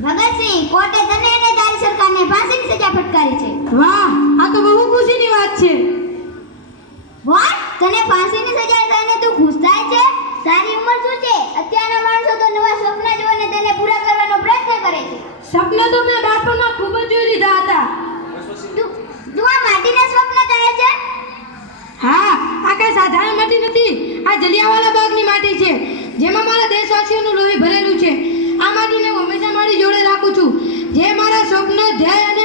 ભગતસિંહ, કોર્ટે તને અને તારી સરકારને ફાંસીની સજા ફટકારી છે. વાહ, આ તો બહુ ખુશીની વાત છે. વોટ? તને ફાંસીની સજા થઈને તું ખુશ થાય છે? તારી ઉંમર શું છે? અત્યારના માણસો તો નવા સ્વપ્ન જોઈને તેને પૂરા કરવાનો પ્રયત્ન કરે છે. સપના તો મેં બાળપણમાં ખૂબ જ જોઈ લીધા હતા. તું આ માટીના સ્વપ્ન કહે છે? હા, આ કઈ સાધારણ માટી નથી. આ જલિયાવાલા બાગની માટી છે, જેમાં મારા દેશવાસીઓનું લોહી ભરેલું છે. આ માટીને હું હંમેશા મારી જોડે રાખું છું, જે મારા સ્વપ્ન, ધ્યેય અને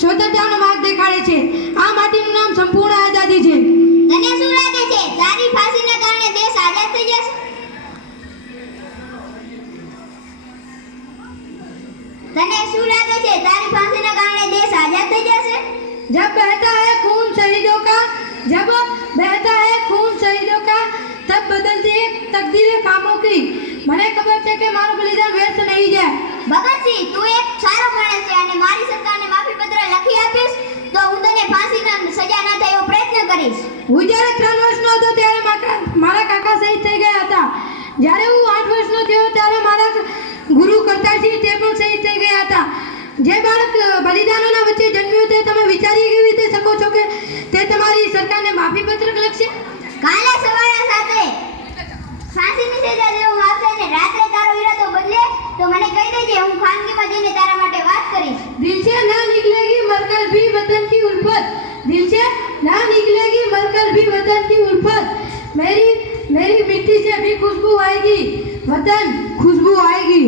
સ્વતંત્રતાનો માર્ગ દેખાડે છે. આ માટીનું નામ સંપૂર્ણ આઝાદી છે. તને શું લાગે છે, તારી ફાંસીના કારણે દેશ આઝાદ થઈ જશે? તને શું લાગે છે, તારી ફાંસીના કારણે દેશ આઝાદ થઈ જશે? जब बहता है खून शहीदों का, जब बहता है खून शहीदों का, तब बदलती है तकदीरें खामों की. મને ખબર છે કે મારું બલિદાન વ્યર્થ નહીં જાય. ભગતસિંહ, તું એક સારો માણસ છે અને મારી સરકારને માફી પત્ર લખી આપીશ તો હું તને ફાંસીના સજા ના થાય એવો પ્રયત્ન કરીશ. હું જ્યારે 3 વર્ષનો હતો ત્યારે મારા કાકા શહીદ થઈ ગયા હતા. જ્યારે હું 8 વર્ષનો થયો ત્યારે મારા ગુરુ કરતારસિંહ તે પણ શહીદ થઈ ગયા હતા. જે બાળક બલિદાનોના વચ્ચે જન્મ્યું તે તમે વિચારી કેવી રીતે શકો છો કે તે તમારી સરકારને માફી પત્રક લખશે? કાલે સવારે સાથે ફાંસીની સજા લેવું આવશે અને રાત્રે તારો ઈરાદો બદલે તો મને કહી દેજે, હું ખાનગીમાં જઈને તારા માટે વાત કરીશ. दिल से ना निकलेगी मरकर भी वतन की उल्फत, दिल से ना निकलेगी मरकर भी वतन की उल्फत, मेरी मिट्टी से भी खुशबू आएगी, वतन खुशबू आएगी.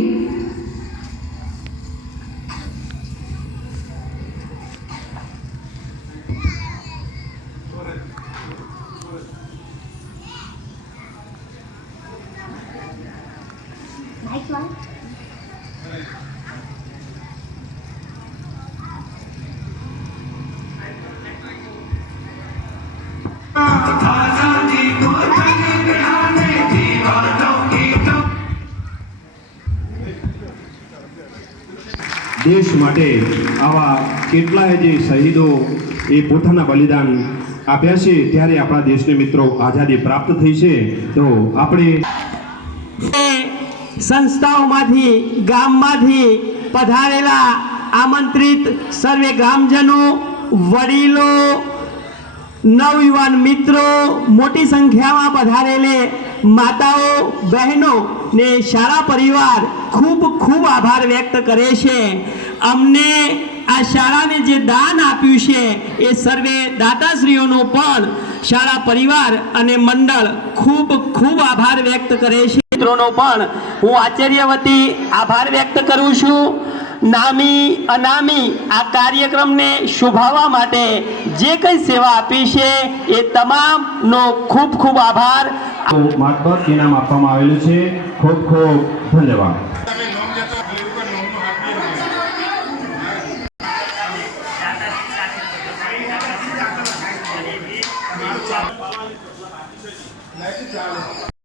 Nice one. દેશ માટે આવા કેટલાય જે શહીદો એ પોતાના બલિદાન આપ્યા છે, ત્યારે આપણા દેશને મિત્રો આઝાદી પ્રાપ્ત થઈ છે. તો આપણે સંસ્થાઓમાંથી, ગામમાંથી પધારેલા આમંત્રિત સર્વે ગ્રામજનો, વડીલો, નવયુવાન મિત્રો, મોટી સંખ્યામાં પધારેલે માતાઓ, બહેનો ને શાળા પરિવાર ખૂબ ખૂબ આભાર વ્યક્ત કરે છે. અમને આ શાળાને જે દાન આપ્યું છે એ સર્વે દાતાશ્રીઓનો પણ શાળા પરિવાર અને મંડળ ખૂબ ખૂબ આભાર વ્યક્ત કરે છે. મિત્રોનો પણ હું આચાર્ય વતી આભાર વ્યક્ત કરું છું. નામી અનામી આ કાર્યક્રમને શુભાવવા માટે જે કંઈ સેવા આપી છે એ તમામનો ખૂબ ખૂબ આભાર. માતબર ઇનામ આપવામાં આવેલું છે. ખૂબ ખૂબ ધન્યવાદ.